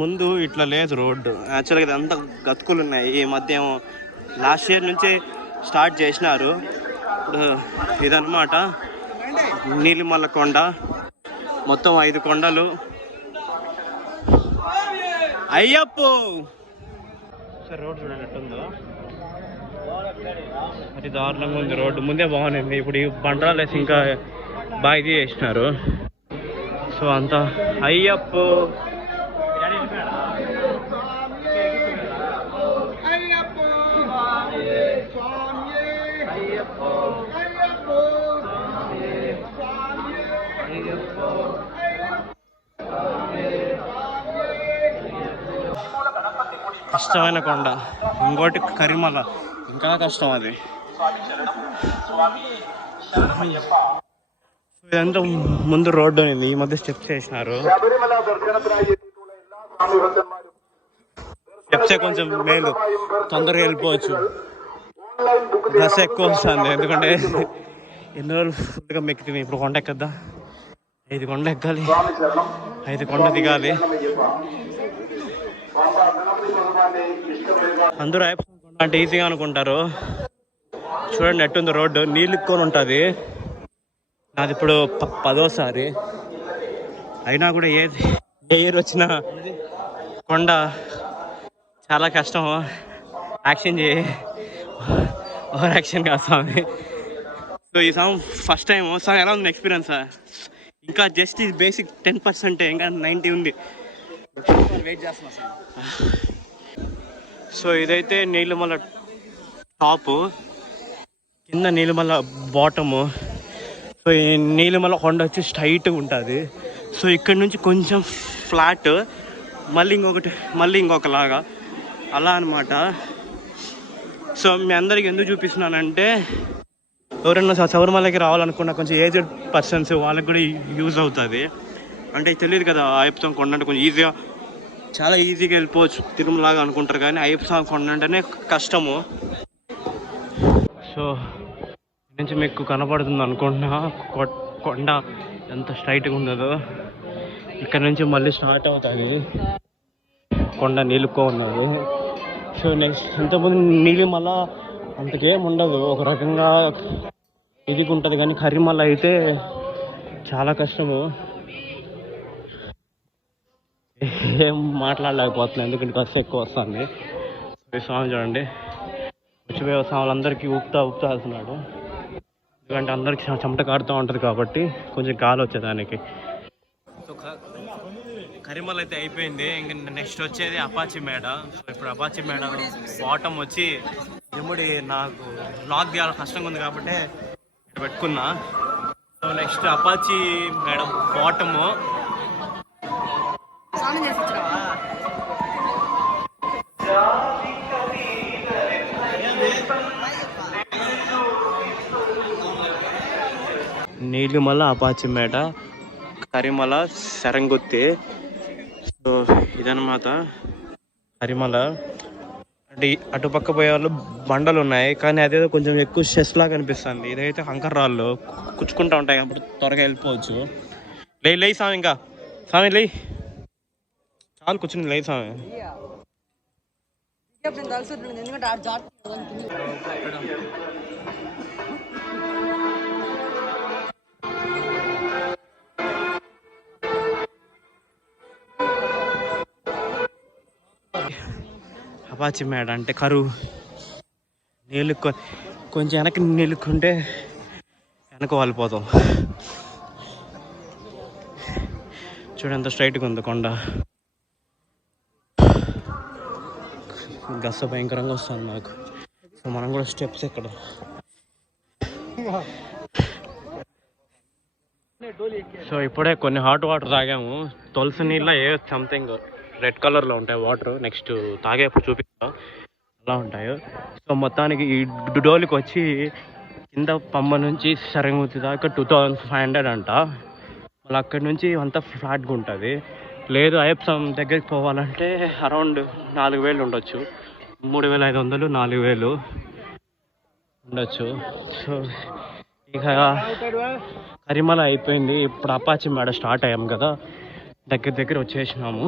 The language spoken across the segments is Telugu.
ముందు ఇట్లా లేదు రోడ్డు. యాక్చువల్గా ఇదంతా గతుకులు ఉన్నాయి. ఈ మధ్య లాస్ట్ ఇయర్ నుంచి స్టార్ట్ చేసినారు. ఇప్పుడు ఇదన్నమాట నీలిమల్ల కొండ. మొత్తం 5 కొండలు. అయ్యప్పో సార్ రోడ్డు చూడండి ఎట్టుందో. అది దారుణంగా ఉంది రోడ్డు. ముందే బాగుంది, ఇప్పుడు ఈ బండరాలు వేసి ఇంకా బాగా ఇది చేసినారు. సో అంతా అయ్యప్పో. కష్టమైన కొండ. ఇంకోటి కరిమల, ఇంకా కష్టం అది. ఇదంతా ముందు రోడ్డు ఉంది, ఈ మధ్య స్టెప్స్ వేసినారు. స్టెప్సే కొంచెం మేలు, తొందరగా వెళ్ళిపోవచ్చు. బస్ ఎక్కువ వస్తుంది, ఎందుకంటే ఎన్ని రోజులు ఫుల్గా మెక్కింది. ఇప్పుడు కొండ ఎక్కద్దా, 5 కొండలు ఎక్కాలి, 5 కొండ దిగాలి. అందరూ అంటే ఈజీగా అనుకుంటారు. చూడండి ఎట్టుంది రోడ్డు, నీళ్ళుక్కొని ఉంటుంది. నాది ఇప్పుడు 10వ సారి అయినా కూడా ఏ ఇయర్ వచ్చినా కొండ చాలా కష్టం. యాక్షన్ చేయి, ఓవర్ యాక్షన్ కాదు స్వామి. సో ఈ సాంగ్ ఫస్ట్ టైం. సార్ ఎలా ఉంది ఎక్స్పీరియన్స్? ఇంకా జస్ట్ ఇది బేసిక్ 10%, ఇంకా 90 ఉంది. వెయిట్ చేస్తున్నా సార్. సో ఇదైతే నీలిమల్ల టాపు, కింద నీలిమల్ల బాటము. సో ఈ నీలిమల్ల కొండ వచ్చి స్ట్రైట్గా ఉంటుంది. సో ఇక్కడ నుంచి కొంచెం ఫ్లాట్, మళ్ళీ ఇంకొకలాగా అలా అనమాట. సో మీ అందరికి ఎందుకు చూపిస్తున్నానంటే, ఎవరైనా శబరిమలకి రావాలనుకున్న కొంచెం ఏజ్డ్ పర్సన్స్ వాళ్ళకి కూడా యూజ్ అవుతుంది. అంటే తెలియదు కదా అయ్యప్ప కొండ అంటే కొంచెం ఈజీగా, చాలా ఈజీగా వెళ్ళిపోవచ్చు తిరుమలలాగా అనుకుంటారు, కానీ అయ్యప్ప కొండ అంటేనే కష్టము. సో నుంచి మీకు కనపడుతుంది అనుకుంటున్నా కొండ ఎంత స్ట్రైట్గా ఉన్నదో. ఇక్కడ నుంచి మళ్ళీ స్టార్ట్ అవుతుంది కొండ, నీళ్ళుకో ఉన్నది. సో నెక్స్ట్ ఇంతకుముందు నీలిమల్ల అంతకేం ఉండదు, ఒక రకంగా ఇదిగా ఉంటుంది. కానీ కరిమల అయితే చాలా కష్టము. ఏం మాట్లాడలేకపోతున్నాను, ఎందుకంటే బస్సు ఎక్కువ వస్తుంది. స్వామి చూడండి, వచ్చిపోయే స్వాములందరికీ ఊపుతా వెళ్తున్నాడు. ఎందుకంటే అందరికి చెమట కాడుతూ ఉంటుంది కాబట్టి కొంచెం గాలి వచ్చేదానికి. సో కరిమల అయితే అయిపోయింది. ఇంక నెక్స్ట్ వచ్చేది అపాచి మేడ. సో ఇప్పుడు అపాచి మేడ బాటమ్ వచ్చి ఎముడి నాకు లాక్ తీయాలి కష్టంగా ఉంది కాబట్టి ఇక్కడ పెట్టుకున్నా. సో నెక్స్ట్ అపాచి మేడ బాటము. నీలిమల, అపాచి మేడ, కరిమల, శరంగుత్తి. సో ఇదన్నమాట కరిమల. అంటే అటుపక్క పోయే వాళ్ళు బండలు ఉన్నాయి, కానీ అదేదో కొంచెం ఎక్కువ స్ట్రెస్ లాగా అనిపిస్తుంది. ఇదైతే కంకర్రాళ్ళు కుచ్చుకుంటూ ఉంటాయి కాబట్టి త్వరగా వెళ్ళిపోవచ్చు. లే స్వామి, ఇంకా స్వామి లే, చాలు కూర్చుని లే స్వామి. అపాచి మేడ అంటే కరువు. నీళ్ళుకొని కొంచెం వెనక్కి నీళ్ళుకుంటే వెనక వాలిపోతాం. చూడండి ఎంత స్ట్రైట్గా ఉంది కొండ. గస్స భయంకరంగా వస్తుంది నాకు. సో మనం కూడా స్టెప్స్ ఎక్కడ. సో ఇప్పుడే కొన్ని హాట్ వాటర్ తాగాము. తులసి నీళ్ళ ఏ సంథింగ్ రెడ్ కలర్లో ఉంటాయి వాటర్. నెక్స్ట్ తాగేప్పుడు చూపిస్తా ఎలా ఉంటాయో. సో మొత్తానికి ఈ డోలికి వచ్చి కింద పంబ నుంచి శరంగుత్తి దాకా 2500 అంట. మళ్ళీ అక్కడి నుంచి అంతా ఫ్లాట్గా ఉంటుంది. లేదు అయ్యప్ప దగ్గరికి పోవాలంటే అరౌండ్ 4000 ఉండొచ్చు, 3500, 4000 ఉండొచ్చు. సో ఇక కరిమల అయిపోయింది. ఇప్పుడు అపాచి మేడ స్టార్ట్ అయ్యాము కదా, దగ్గర వచ్చేసినాము.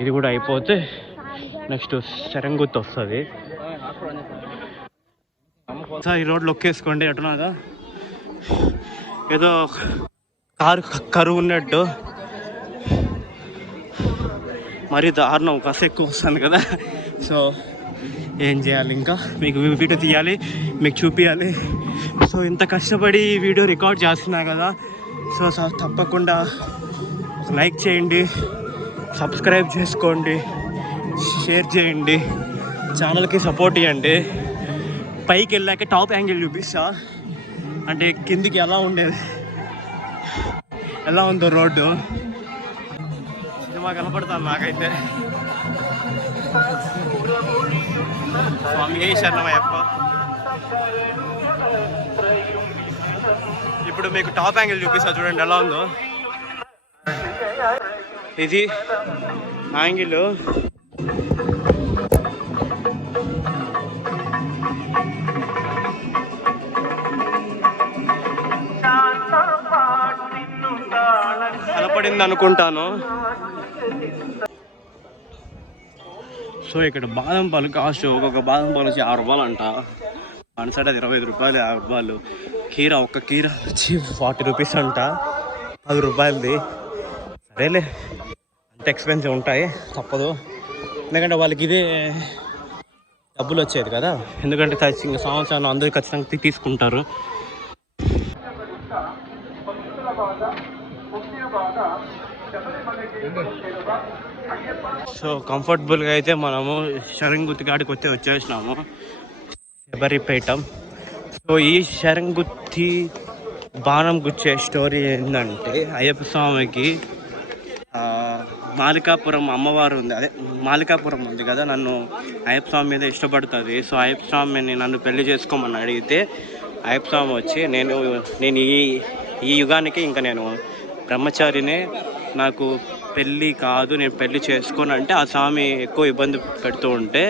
ఇది కూడా అయిపోతే నెక్స్ట్ శరంగుత్ వస్తుంది. సార్ ఈ రోడ్ లొక్కేసుకోండి ఎటునాగా ఏదో కారు కరువు ఉన్నట్టు మరీ దారుణం, కాస్త ఎక్కువ వస్తుంది కదా. సో ఏం చేయాలి, ఇంకా మీకు వీడియో తీయాలి, మీకు చూపించాలి. సో ఇంత కష్టపడి వీడియో రికార్డ్ చేస్తున్నా కదా. సో తప్పకుండా ఒక లైక్ చేయండి, సబ్స్క్రైబ్ చేసుకోండి, షేర్ చేయండి, ఛానల్కి సపోర్ట్ ఇవ్వండి. పైకి వెళ్ళాక టాప్ యాంగిల్ చూపిస్తా, అంటే కిందికి ఎలా ఉండేది, ఎలా ఉందో రోడ్డు సినిమా కనపడతాను నాకైతే. స్వామి శరణమయ్యప్ప. ఇప్పుడు మీకు టాప్ యాంగిల్ చూపిస్తా, చూడండి ఎలా ఉందో. ఇది యాంగిల్. కనపడింది అనుకుంటాను. సో ఇక్కడ బాదం పాలు కాస్ట్, ఒక్కొక్క బాదం పాలు వచ్చి 6 రూపాయలు అంట. మనసైడ్ అది 25 రూపాయలు, 5 రూపాయలు. కీర, ఒక్క కీర వచ్చి 40 రూపీస్ అంట, 10 రూపాయలది. సరేలే, అంత ఎక్స్పెన్సివ్ ఉంటాయి, తప్పదు. ఎందుకంటే వాళ్ళకి ఇదే డబ్బులు వచ్చేది కదా. ఎందుకంటే సంవత్సరం అందరూ ఖచ్చితంగా తీసుకుంటారు. సో కంఫర్టబుల్గా అయితే మనము శరంగుత్తి కాడికి వచ్చేసినాము, శబరిపేటం. సో ఈ శరంగుత్తి బాణం గుచ్చే స్టోరీ ఏంటంటే, అయ్యప్ప స్వామికి మాలికాపురం అమ్మవారు ఉంది, అదే మాలికాపురం ఉంది కదా, నన్ను అయ్యప్ప స్వామి మీద ఇష్టపడుతుంది. సో అయ్యప్ప స్వామిని నన్ను పెళ్లి చేసుకోమని అడిగితే అయ్యప్ప స్వామి వచ్చి నేను ఈ యుగానికి ఇంకా నేను బ్రహ్మచారినే, నాకు పెళ్ళి కాదు, నేను పెళ్ళి చేసుకోను అంటే ఆ స్వామి ఎక్కువ ఇబ్బంది పెడుతూ ఉంటే,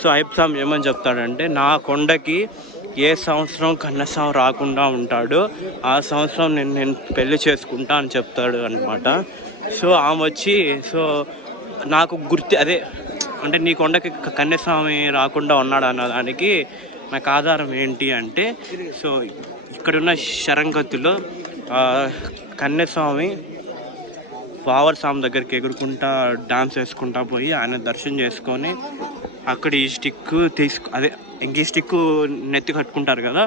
సో అయ్యప్ప స్వామి ఏమని చెప్తాడంటే, నా కొండకి ఏ సంవత్సరం కన్యస్వామి రాకుండా ఉంటాడు, ఆ సంవత్సరం నేను పెళ్ళి చేసుకుంటా అని చెప్తాడు అనమాట. సో ఆమె వచ్చి, సో నాకు అదే అంటే నీ కొండకి కన్యస్వామి రాకుండా ఉన్నాడు అన్నదానికి నాకు ఆధారం ఏంటి అంటే, సో ఇక్కడున్న శరంగత్తులో కన్యస్వామి పావర్ స్వామి దగ్గరికి ఎగురుకుంటా డాన్స్ వేసుకుంటా పోయి ఆయన దర్శనం చేసుకొని అక్కడ ఈ స్టిక్ అదే ఇంక ఈ స్టిక్ నెత్తి కట్టుకుంటారు కదా.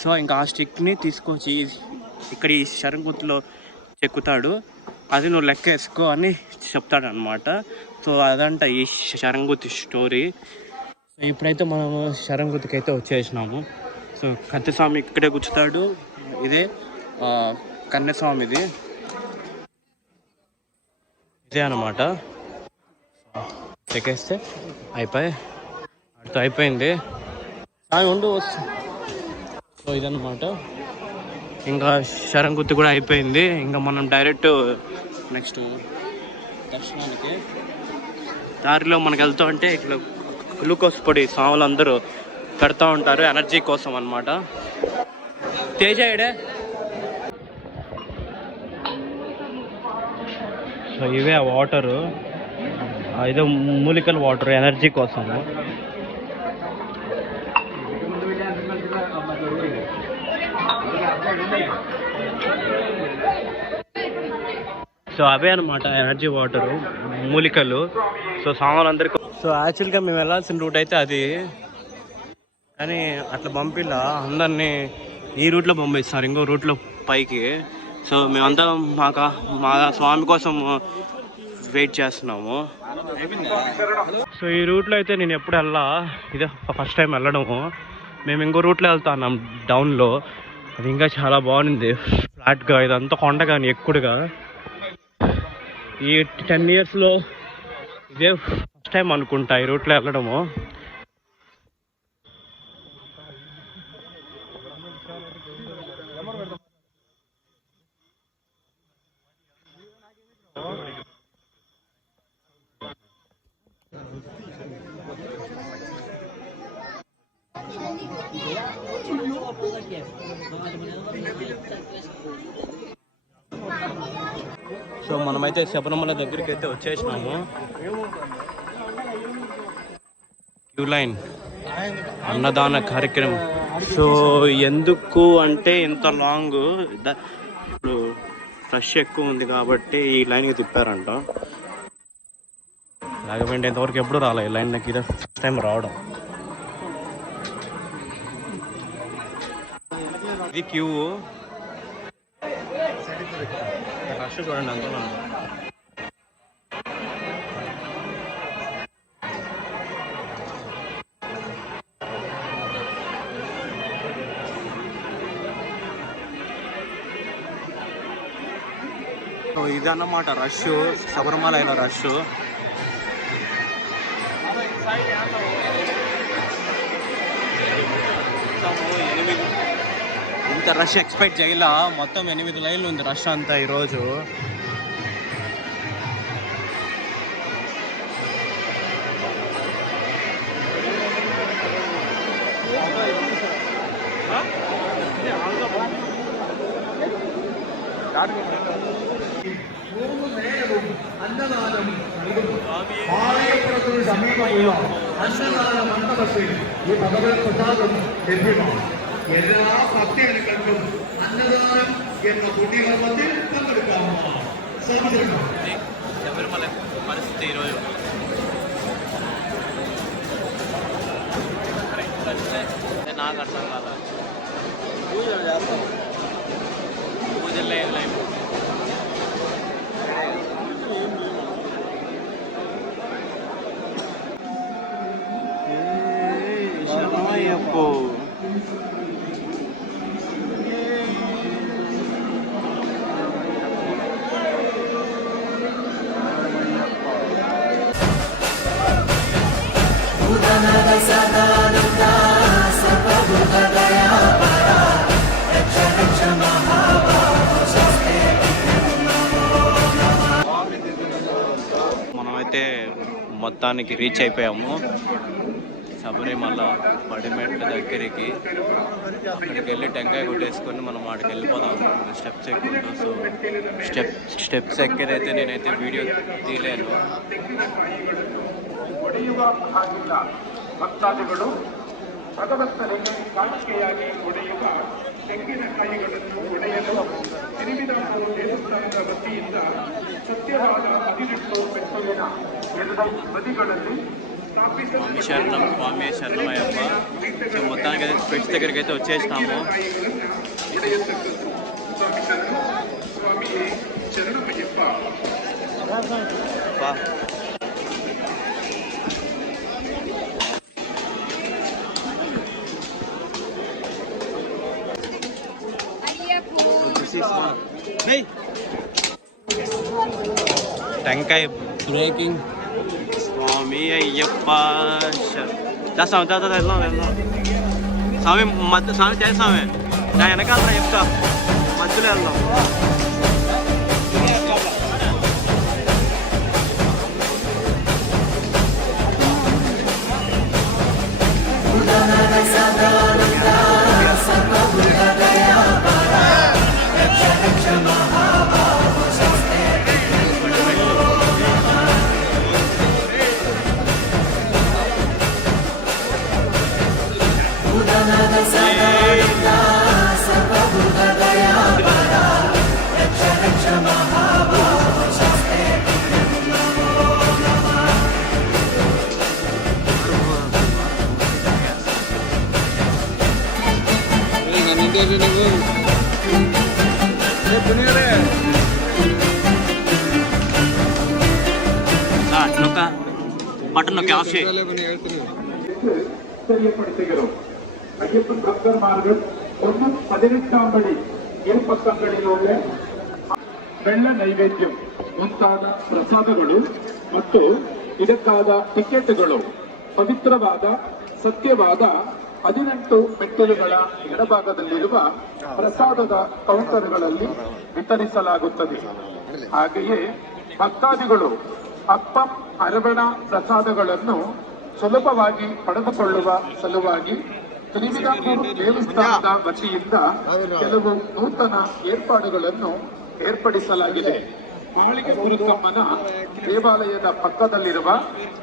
సో ఇంకా ఆ స్టిక్ని తీసుకొచ్చి ఇక్కడ ఈ శరంగుత్తులో చెక్కుతాడు, అది నువ్వు లెక్క వేసుకో అని చెప్తాడు అనమాట. సో అదంట ఈ శరంగుత్తి స్టోరీ. సో ఇప్పుడైతే మనము శరంగుత్తికి అయితే వచ్చేసినాము. సో కత్తిస్వామి ఇక్కడే కూర్చుతాడు, ఇదే కన్యస్వామిది, ఇదే అనమాట. ఎక్కేస్తే అయిపోయింది, స్వామి ఉండు వస్తుంది. సో ఇదన్నమాట, ఇంకా శరంగుత్తి కూడా అయిపోయింది. ఇంకా మనం డైరెక్ట్ నెక్స్ట్ దర్శనానికి. దారిలో మనకు వెళ్తూ ఉంటే ఇట్లా గ్లూకోజ్ పొడి స్వాములు అందరూ పెడతా ఉంటారు, ఎనర్జీ కోసం అనమాట. తేజాడే. సో ఇవే ఆ వాటరు, ఇదే మూలికల వాటర్, ఎనర్జీ కోసము. సో అవే అనమాట ఎనర్జీ వాటరు, మూలికలు. సో సామాన్లందరికీ. సో యాక్చువల్గా మేము వెళ్ళాల్సిన రూట్ అయితే అది, కానీ అట్లా పంపిలా, అందరినీ ఈ రూట్లో పంపిస్తారు, ఇంకో రూట్లో పైకి. సో మేమందరం మా స్వామి కోసం వెయిట్ చేస్తున్నాము. సో ఈ రూట్లో అయితే నేను ఎప్పుడు వెళ్ళా, ఇదే ఫస్ట్ టైం వెళ్ళడము. మేము ఇంకో రూట్లో వెళ్తున్నాం డౌన్లో, అది ఇంకా చాలా బాగుంది, ఫ్లాట్గా, ఇదంతా కొండ కానీ ఎక్కుడుగా. ఈ 10 yearsలో ఇదే ఫస్ట్ టైం అనుకుంటా ఈ రూట్లో వెళ్ళడము. సో మనమైతే శబరిమల దగ్గరికి అయితే వచ్చేసినాము. క్యూ లైన్ అన్నదాన కార్యక్రమం. సో ఎందుకు అంటే ఇంత లాంగ్, ఇప్పుడు రష్ ఎక్కువ ఉంది కాబట్టి ఈ లైన్కి తిప్పారంట. లేకపోతే ఇంతవరకు ఎప్పుడు రాలే ఈ లైన్, నాకు ఇదే ఫస్ట్ టైం రావడం. ఇది క్యూ, రష్ చూడండి అంత. ఇదన్నమాట రష్, శబరిమల అయిన రష్. ఇంత రష్ ఎక్స్పెక్ట్ చేయలా. మొత్తం 8 లైన్లు ఉంది రష్ అంతా ఈరోజు. അന്നദാനം നൽകുന്നു. ആലയപ്പുറത്തിന് സമീപമുള്ള അന്നദാന മണ്ഡപത്തിൽ ഈ ഭഗവത് പ്രസാദം ലഭ്യമാണ്. എല്ലാ ഭക്തജനങ്ങൾക്കും അന്നദാനം എന്ന പുണ്യകർമ്മത്തിൽ പങ്കെടുക്കാവുന്നതാണ്. శబరిమల పరిస్థితి ఈరోజు నాకు అర్థం కాదు. పూజలు చేస్తాం, పూజలు లేదు. శరణమయ్యప్పో. మనమైతే మొత్తానికి రీచ్ అయిపోయాము శబరిమల పడిమెట్ల దగ్గరికి. అక్కడికి వెళ్ళి టెంకాయ కొట్టేసుకొని మనం వాడికి వెళ్ళిపోదాం స్టెప్స్ ఎక్కుంటూ. సో స్టెప్స్ ఎక్కడైతే నేనైతే వీడియో తీయలేను. ಭಕ್ತಾದಿಗಳು ಭಗವಂತನಿಗೆ ಕಾಣಿಕೆಯಾಗಿ ಒಡೆಯುವ ತೆಂಗಿನಕಾಯಿಗಳನ್ನು ಒಡೆಯಲು ತಿರುವಿದಾಸರು ದೇವಸ್ಥಾನದ ವತಿಯಿಂದ ಸತ್ಯವಾದ 18 ಮೆಟ್ಟಲಿನ ಬದಿಗಳಲ್ಲಿ శరణం స్వామి శరణమయ్యప్ప. సో మొత్తానికి అయితే స్పెట్స్ దగ్గరికి అయితే వచ్చేసినాము. స్వామి శరణమయ్యప్ప. టెంకాయ బ్రేకింగ్. స్వామి అయ్యప్ప చేస్తాం వెళ్దాం. స్వామి స్వామి చేస్తామే, నా వెనకాల చెప్తా, మధ్యలో వెళ్దాం. பட்டன் நோக்கி ஆஃப் செய். தெரியப்படுத்துகிறோம். ஐயப்பன் பக்தர்மார்கள் 18ஆம் படி ಮೇಲ್ಪಕ್ಕಂಗಳಿಂದ ಬೆಳ್ಳ ನೈವೇದ್ಯ ಮುಂತಾದ ಪ್ರಸಾದಗಳು ಮತ್ತು ಇದಕ್ಕಾದ ಟಿಕೆಟ್ಗಳು ಪವಿತ್ರವಾದ ಸತ್ಯವಾದ 18 ಮೆಟ್ಟಿಲುಗಳ ಎಡಭಾಗದಲ್ಲಿರುವ ಪ್ರಸಾದದ ಕೌಂಟರ್ಗಳಲ್ಲಿ ವಿತರಿಸಲಾಗುತ್ತದೆ. ಹಾಗೆಯೇ ಭಕ್ತಾದಿಗಳು ಅಪ್ಪಂ ಅರವಣ ಪ್ರಸಾದಗಳನ್ನು ಸುಲಭವಾಗಿ ಪಡೆದುಕೊಳ್ಳುವ ಸಲುವಾಗಿ ತ್ರಿವಿಧಾಂಪುರ ದೇವಸ್ಥಾನದ ವತಿಯಿಂದ ಕೆಲವು ನೂತನ ಏರ್ಪಾಡುಗಳನ್ನು ಏರ್ಪಡಿಸಲಾಗಿದೆ. ಮಾಳಿಗೆ ಗುರುತಮ್ಮನ ದೇವಾಲಯದ ಪಕ್ಕದಲ್ಲಿರುವ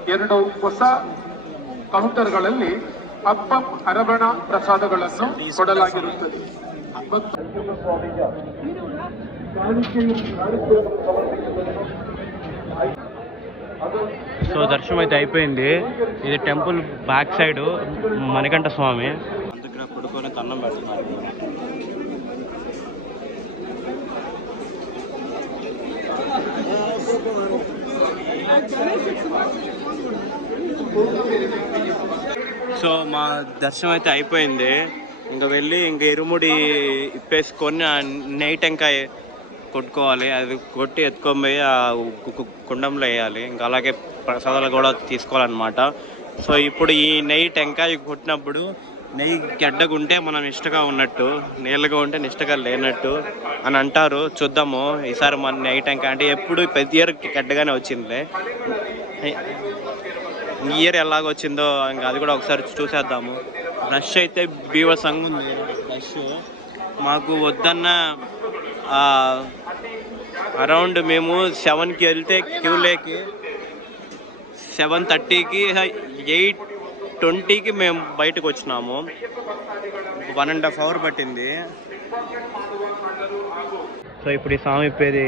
2 ಹೊಸ ಕೌಂಟರ್ಗಳಲ್ಲಿ ಅಪ್ಪಂ ಅರವಣ ಪ್ರಸಾದಗಳನ್ನು ಕೊಡಲಾಗಿರುತ್ತದೆ. సో దర్శనం అయితే అయిపోయింది. ఇది టెంపుల్ బ్యాక్ సైడ్ మణికంఠ స్వామి దగ్గర పడుకొని దండం పెడుతున్నారు. సో మా దర్శనం అయితే అయిపోయింది. ఇంకా వెళ్ళి ఇంకా ఇరుముడి ఇప్పేసుకొని నైట్ టెంకాయ కొట్టుకోవాలి. అది కొట్టి ఎత్తుకొని పోయి ఆ కుండంలో వేయాలి. ఇంకా అలాగే ప్రసాదాలు కూడా తీసుకోవాలన్నమాట. సో ఇప్పుడు ఈ నెయ్యి టెంకాయ కొట్టినప్పుడు నెయ్యి గడ్డగుంటే మనం నిష్టగా ఉన్నట్టు, నీళ్ళగా ఉంటే నిష్టగా లేనట్టు అని అంటారు. చూద్దాము ఈసారి మన నెయ్యి టెంకాయ అంటే ఎప్పుడు ప్రతి ఇయర్ గడ్డగానే వచ్చిందిలే. ఈ ఇయర్ ఎలాగొచ్చిందో ఇంకా అది కూడా ఒకసారి చూసేద్దాము. రష్ అయితే బీభత్సంగా ఉంది. రష్ మాకు వద్దన్న అరౌండ్ మేము 7కి వెళ్తే క్యూలేకి 7:30కి 8:20కి మేము బయటకు వచ్చినాము. 1.5 hour పట్టింది. సో ఇప్పుడు ఈ స్వామి ఇప్పేది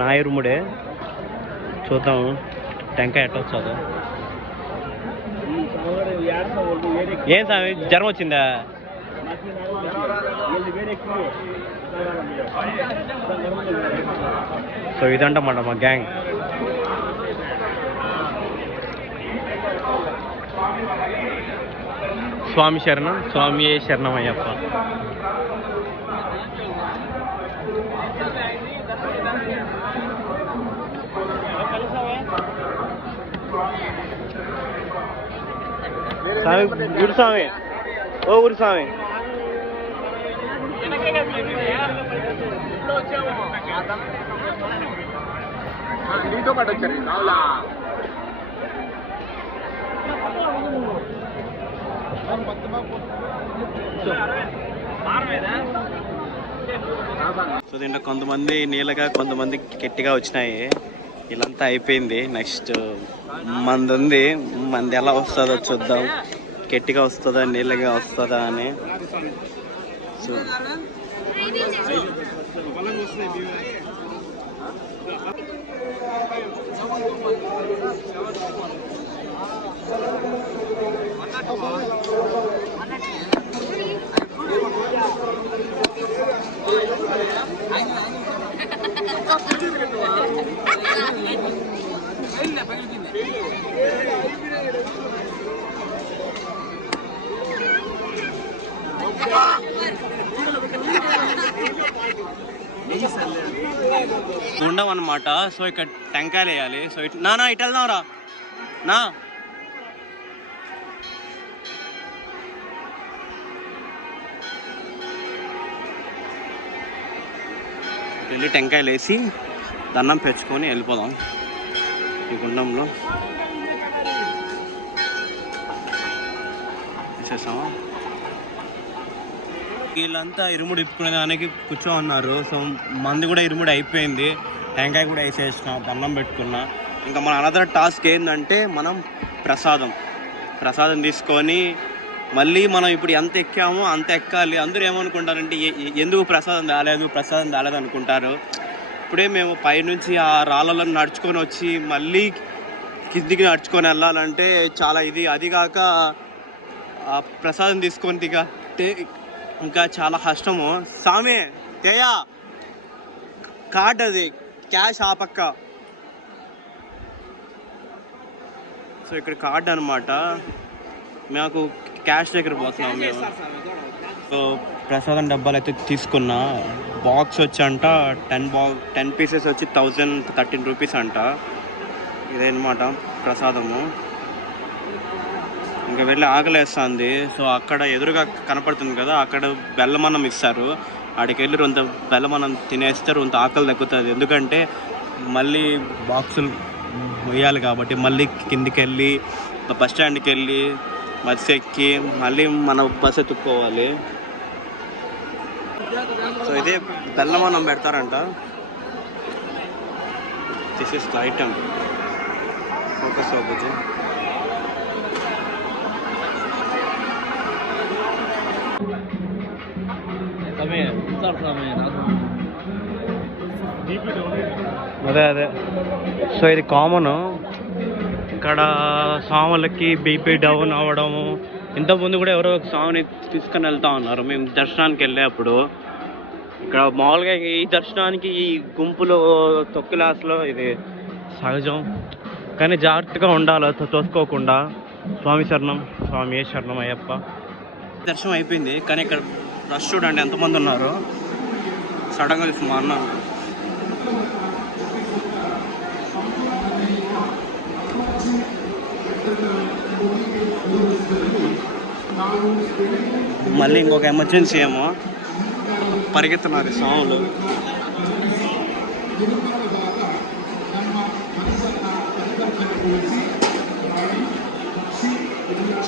నాయరుముడే. చూద్దాం టెంకాయ ఎట్ట వచ్చాదో. ఏం స్వామి జ్వరం వచ్చిందా? సో ఇదంటమాట మా గ్యాంగ్. స్వామి శరణం, స్వామి శరణం అయ్యప్ప. స్వామి గురుస్వామి, ఓ గురుస్వామి. నీతో పాటు వచ్చారు రావులా. సో దీంట్లో కొంతమంది నీళ్ళగా కొంతమంది గట్టిగా వచ్చినాయి. ఇలాంతా అయిపోయింది. నెక్స్ట్ మంది ఉంది. మంది ఎలా వస్తుందో చూద్దాం. గట్టిగా వస్తుందా నీళ్ళగా వస్తుందా అని. సో ఉండవన్నమాట. సో ఇక్కడ టెంకాయలు వేయాలి. సో ఇటు నా ఇటు వెళ్దాంరా నా. వెళ్ళి టెంకాయలు వేసి దండం పెంచుకొని వెళ్ళిపోదాం ఈ గుండంలో. వేసేసామా? వీళ్ళంతా ఇరుముడి ఇప్పుకునే దానికి కూర్చోన్నారు. సో మంది కూడా ఇరుముడి అయిపోయింది. టెంకాయ కూడా వేసేసిన, దండం పెట్టుకున్నా. ఇంకా మన అనదర్ టాస్క్ ఏంటంటే మనం ప్రసాదం తీసుకొని మళ్ళీ మనం ఇప్పుడు ఎంత ఎక్కామో అంత ఎక్కాలి. అందరూ ఏమనుకుంటారంటే ఎందుకు ప్రసాదం తేలేదు అనుకుంటారు. ఇప్పుడే మేము పైనుంచి ఆ రాళ్ళలో నడుచుకొని వచ్చి మళ్ళీ కిందికి నడుచుకొని వెళ్ళాలంటే చాలా ఇది. అది కాక ఆ ప్రసాదం తీసుకొని దిగంటే ఇంకా చాలా కష్టము. సామి తేయా కార్డ్, అది క్యాష్ ఆ పక్క. సో ఇక్కడ కార్డ్ అనమాట. మాకు క్యాష్ దగ్గర పోతున్నాం మేము. సో ప్రసాదం డబ్బాలు అయితే తీసుకున్నా. బాక్స్ వచ్చి అంట 10 పీసెస్ వచ్చి 1013 రూపీస్ అంట. ఇదన్నమాట ప్రసాదము. ఇంకా వెళ్ళి ఆకలేస్తుంది. సో అక్కడ ఎదురుగా కనపడుతుంది కదా, అక్కడ బెల్లమన్నం ఇస్తారు. ఆడికి వెళ్ళి కొంత బెల్లమన్నం తినేస్తారు, కొంత ఆకలి తగ్గుతుంది. ఎందుకంటే మళ్ళీ బాక్సులు వేయాలి కాబట్టి మళ్ళీ కిందికి వెళ్ళి బస్ స్టాండ్కి వెళ్ళి బస్సు ఎక్కి మళ్ళీ మన బస్సు ఎత్తుక్కోవాలి. సో ఇదే బెల్లమన్నం పెడతారంట. This is the item. Focus అవ్వచ్చు. అదే సో ఇది కామన్ ఇక్కడ స్వాములకి బీపీ డౌన్ అవ్వడము. ఇంతకుముందు కూడా ఎవరో ఒక స్వామిని తీసుకొని వెళ్తా ఉన్నారు మేము దర్శనానికి వెళ్ళేప్పుడు. ఇక్కడ మామూలుగా ఈ దర్శనానికి ఈ గుంపులో తొక్కిలాసలో ఇది సహజం, కానీ జాగ్రత్తగా ఉండాలి తోసుకోకుండా. స్వామి శరణం, స్వామి శరణం అయ్యప్ప. దర్శనం అయిపోయింది కానీ ఇక్కడ రష్ చూడండి ఎంతమంది ఉన్నారు. సడన్గా చూసి మా అన్న మళ్ళీ ఇంకొక ఎమర్జెన్సీ ఏమో పరిగెత్తున్నారు స్వాములు.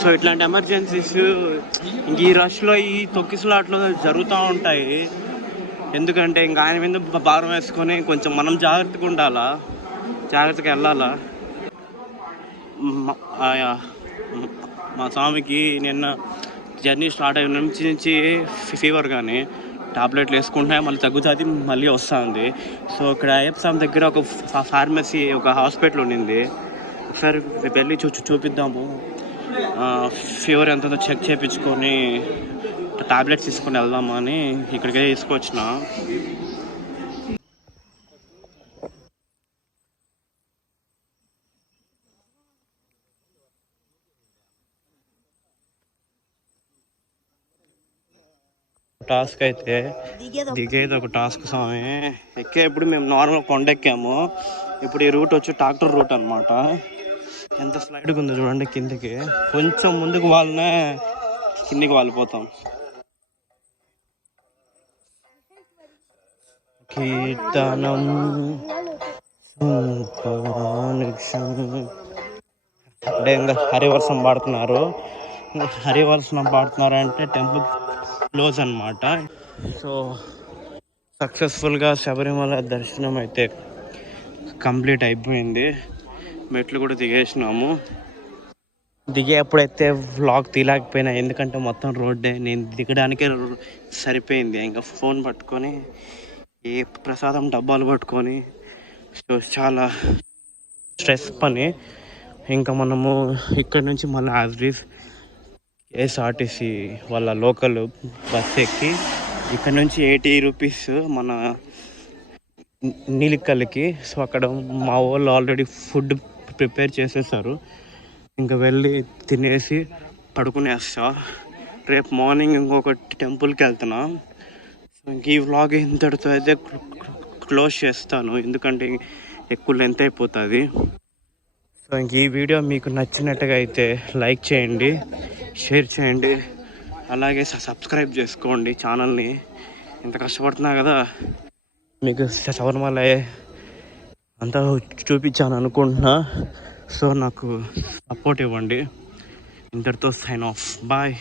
సో ఇట్లాంటి ఎమర్జెన్సీస్ ఇంక ఈ రష్లో ఈ తొక్కిసలాట్లో జరుగుతూ ఉంటాయి. ఎందుకంటే ఇంకా ఆయన మీద భారం వేసుకొని కొంచెం మనం జాగ్రత్తగా ఉండాలా, జాగ్రత్తగా వెళ్ళాలా. మా స్వామికి నిన్న జర్నీ స్టార్ట్ అయిన నుంచి ఫీవర్ కానీ టాబ్లెట్లు వేసుకుంటే మళ్ళీ తగ్గుతుంది, మళ్ళీ వస్తుంది. సో ఇక్కడ అయ్యప్ప స్వామి దగ్గర ఒక ఫార్మసీ, ఒక హాస్పిటల్ ఉండింది. ఒకసారి వెళ్ళి చూపిద్దాము. ఫీవర్ ఎంతో చెక్ చేయించుకొని టాబ్లెట్స్ తీసుకొని వెళ్దామని ఇక్కడికే తీసుకొచ్చిన. టాస్క్ అయితే దిగేది ఒక టాస్క్ స్వామి. ఎక్కేప్పుడు మేము నార్మల్ కొండ ఎక్కాము. ఇప్పుడు ఈ రూట్ వచ్చి ట్రాక్టర్ రూట్ అనమాట. ఎంత స్లైడ్గా ఉందో చూడండి కిందకి. కొంచెం ముందుకు వాళ్ళనే కిందికి వాలిపోతాం. కీర్తనం అంటే ఇంకా హరివర్షం పాడుతున్నారు. హరివర్షం పాడుతున్నారంటే టెంపుల్ క్లోజ్ అనమాట. సో సక్సెస్ఫుల్గా శబరిమల దర్శనం అయితే కంప్లీట్ అయిపోయింది. మెట్లు కూడా దిగేసినాము. దిగేప్పుడైతే వ్లాగ్ తీయలేకపోయినా, ఎందుకంటే మొత్తం రోడ్డే. నేను దిగడానికే సరిపోయింది. ఇంకా ఫోన్ పట్టుకొని ఏ ప్రసాదం డబ్బాలు పట్టుకొని, సో చాలా స్ట్రెస్ పని. ఇంకా మనము ఇక్కడ నుంచి మళ్ళీ యావరేజ్ ఏఎస్ఆర్టీసీ వాళ్ళ లోకల్ బస్ ఎక్కి ఇక్కడ నుంచి 80 రూపీస్ మన నీలికల్లికి. సో అక్కడ మా వాళ్ళు ఆల్రెడీ ఫుడ్ ప్రిపేర్ చేసేసారు. ఇంకా వెళ్ళి తినేసి పడుకునేస్తా. రేపు మార్నింగ్ ఇంకొక టెంపుల్కి వెళ్తున్నా. సో ఇంక ఈ వ్లాగ్ ఇంతటితో అయితే క్లోజ్ చేస్తాను, ఎందుకంటే ఎక్కువ లెంత్ అయిపోతుంది. సో ఇంక ఈ వీడియో మీకు నచ్చినట్టుగా అయితే లైక్ చేయండి, షేర్ చేయండి, అలాగే సబ్స్క్రైబ్ చేసుకోండి ఛానల్ని. ఇంత కష్టపడుతున్నా కదా, మీకు శబరిమల అంతా చూపించాను అనుకుంటున్నా. సో నాకు సపోర్ట్ ఇవ్వండి. ఇంతటితో సైన్ ఆఫ్, బాయ్.